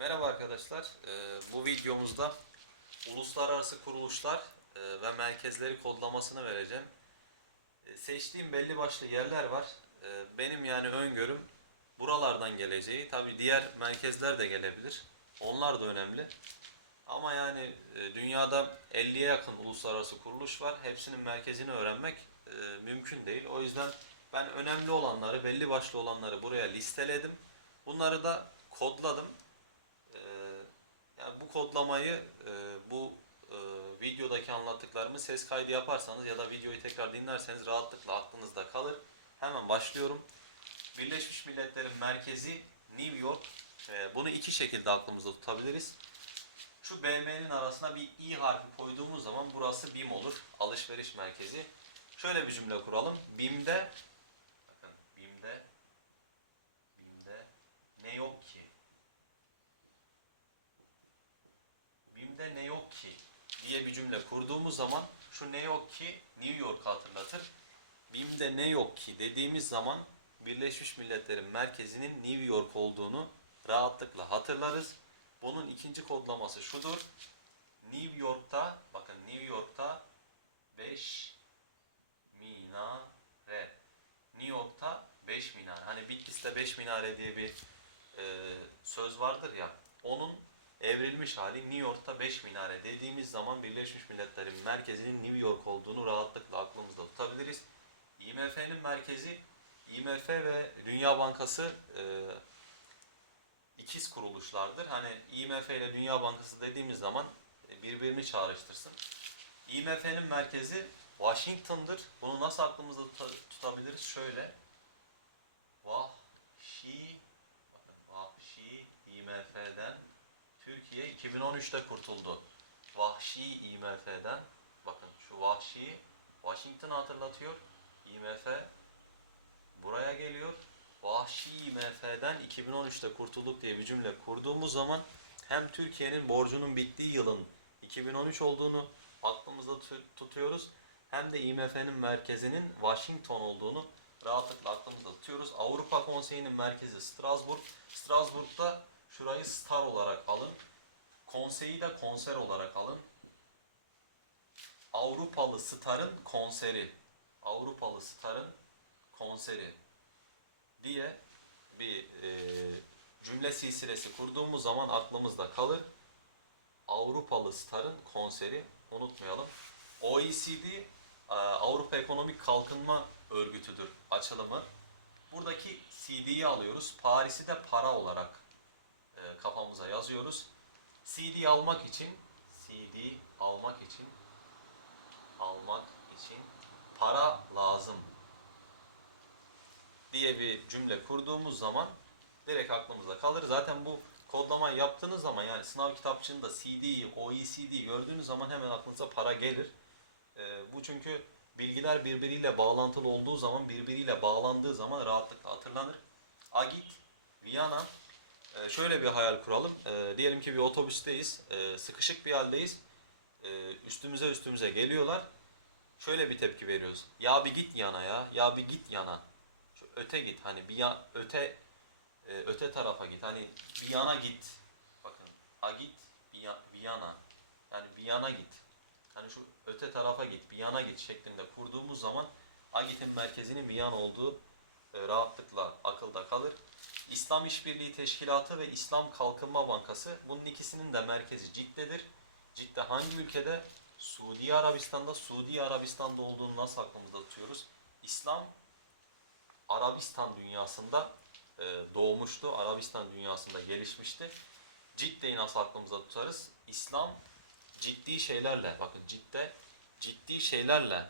Merhaba arkadaşlar. Ee, bu videomuzda uluslararası kuruluşlar e, ve merkezleri kodlamasını vereceğim. E, seçtiğim belli başlı yerler var. E, benim yani öngörüm buralardan geleceği. Tabi diğer merkezler de gelebilir. Onlar da önemli. Ama yani dünyada 50'ye yakın uluslararası kuruluş var. Hepsinin merkezini öğrenmek mümkün değil. O yüzden ben önemli olanları, belli başlı olanları buraya listeledim. Bunları da kodladım. Kodlamayı e, bu e, videodaki anlattıklarımı ses kaydı yaparsanız ya da videoyu tekrar dinlerseniz rahatlıkla aklınızda kalır. Hemen başlıyorum. Birleşmiş Milletler'in merkezi New York. Ee, bunu iki şekilde aklımızda tutabiliriz. Şu BM'nin arasına bir i harfi koyduğumuz zaman burası BİM olur. Alışveriş merkezi. Şöyle bir cümle kuralım. BİM'de bakın BİM'de BİM'de ne yok ki? BİM'de ne yok ki diye bir cümle kurduğumuz zaman şu ne yok ki New York'u hatırlatır. BİM'de ne yok ki dediğimiz zaman Birleşmiş Milletler'in merkezinin New York olduğunu rahatlıkla hatırlarız. Bunun ikinci kodlaması şudur. New York'ta bakın New York'ta 5 minare. New York'ta 5 minare. Hani Bitlis'te 5 minare diye bir e, söz vardır ya. Onun evrilmiş hali New York'ta 5 minare dediğimiz zaman Birleşmiş Milletler'in merkezinin New York olduğunu rahatlıkla aklımızda tutabiliriz. IMF'nin merkezi IMF ve Dünya Bankası e, ikiz kuruluşlardır. Hani IMF ile Dünya Bankası dediğimiz zaman e, birbirini çağrıştırsın. IMF'nin merkezi Washington'dır. Bunu nasıl aklımızda tuta- tutabiliriz? Şöyle. Vahşi bakın Vahşi IMF'den Türkiye 2013'te kurtuldu. Vahşi IMF'den bakın şu Vahşi Washington'ı hatırlatıyor. IMF buraya geliyor. Vahşi IMF'den 2013'te kurtulduk diye bir cümle kurduğumuz zaman hem Türkiye'nin borcunun bittiği yılın 2013 olduğunu aklımızda tu- tutuyoruz. Hem de IMF'nin merkezinin Washington olduğunu rahatlıkla aklımızda tutuyoruz. Avrupa Konseyi'nin merkezi Strasbourg. Strasbourg'da şurayı star olarak alın. Konseyi de konser olarak alın. Avrupalı Star'ın konseri. Avrupalı Star'ın konseri diye bir e, cümle silsilesi kurduğumuz zaman aklımızda kalır. Avrupalı Star'ın konseri unutmayalım. OECD e, Avrupa Ekonomik Kalkınma Örgütü'dür açılımı. Buradaki CD'yi alıyoruz. Paris'i de para olarak e, kafamıza yazıyoruz. CD almak için CD almak için almak için para lazım diye bir cümle kurduğumuz zaman direkt aklımızda kalır. Zaten bu kodlamayı yaptığınız zaman yani sınav kitapçığında CD'yi, OECD gördüğünüz zaman hemen aklınıza para gelir. Ee, bu çünkü bilgiler birbiriyle bağlantılı olduğu zaman, birbiriyle bağlandığı zaman rahatlıkla hatırlanır. Agit, Viyana, ee, şöyle bir hayal kuralım. Ee, diyelim ki bir otobüsteyiz, ee, sıkışık bir haldeyiz. Ee, üstümüze üstümüze geliyorlar. Şöyle bir tepki veriyoruz. Ya bir git yana ya, ya bir git yana. Şu öte git hani bir ya, öte e, öte tarafa git. Hani bir yana git. Bakın a git bir, ya, bir yana. Yani bir yana git. Hani şu öte tarafa git, bir yana git şeklinde kurduğumuz zaman Agit'in merkezinin bir yan olduğu e, rahatlıkla akılda kalır. İslam İşbirliği Teşkilatı ve İslam Kalkınma Bankası bunun ikisinin de merkezi Cidde'dir. Cidde hangi ülkede? Suudi Arabistan'da. Suudi Arabistan'da olduğunu nasıl aklımızda tutuyoruz? İslam Arabistan dünyasında e, doğmuştu. Arabistan dünyasında gelişmişti. Cidde'yi nasıl aklımızda tutarız? İslam ciddi şeylerle, bakın cidde ciddi şeylerle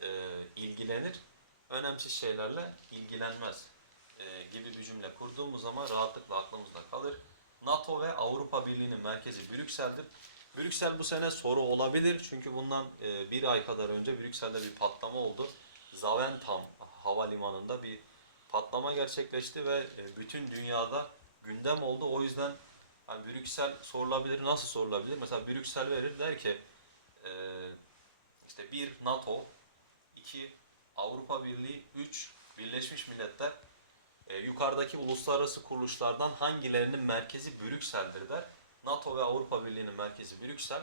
e, ilgilenir, önemsiz şeylerle ilgilenmez e, gibi bir cümle kurduğumuz zaman rahatlıkla aklımızda kalır. NATO ve Avrupa Birliği'nin merkezi Brüksel'dir. Brüksel bu sene soru olabilir çünkü bundan e, bir ay kadar önce Brüksel'de bir patlama oldu. Zaventem havalimanında bir patlama gerçekleşti ve e, bütün dünyada gündem oldu. O yüzden hani Brüksel sorulabilir. Nasıl sorulabilir? Mesela Brüksel verir der ki e, işte bir NATO, iki Avrupa Birliği, üç Birleşmiş Milletler E, yukarıdaki uluslararası kuruluşlardan hangilerinin merkezi Brüksel'dir der. NATO ve Avrupa Birliği'nin merkezi Brüksel.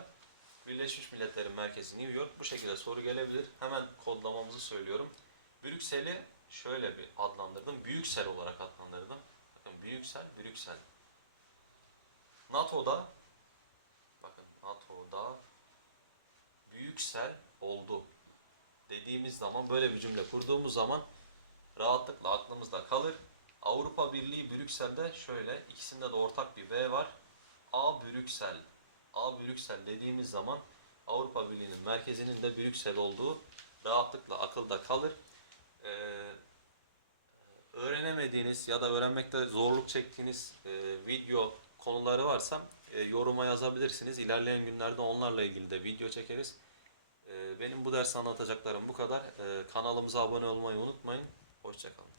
Birleşmiş Milletler'in merkezi New York. Bu şekilde soru gelebilir. Hemen kodlamamızı söylüyorum. Brüksel'i şöyle bir adlandırdım. Büyüksel olarak adlandırdım. Bakın Büyüksel, Brüksel. NATO'da bakın NATO'da Büyüksel oldu dediğimiz zaman böyle bir cümle kurduğumuz zaman rahatlıkla aklımızda kalır. Avrupa Birliği Brüksel'de şöyle ikisinde de ortak bir B var. A Brüksel. A Brüksel dediğimiz zaman Avrupa Birliği'nin merkezinin de Brüksel olduğu rahatlıkla akılda kalır. Ee, öğrenemediğiniz ya da öğrenmekte zorluk çektiğiniz e, video konuları varsa e, yoruma yazabilirsiniz. İlerleyen günlerde onlarla ilgili de video çekeriz. E, benim bu ders anlatacaklarım bu kadar. E, kanalımıza abone olmayı unutmayın. Hoşçakalın.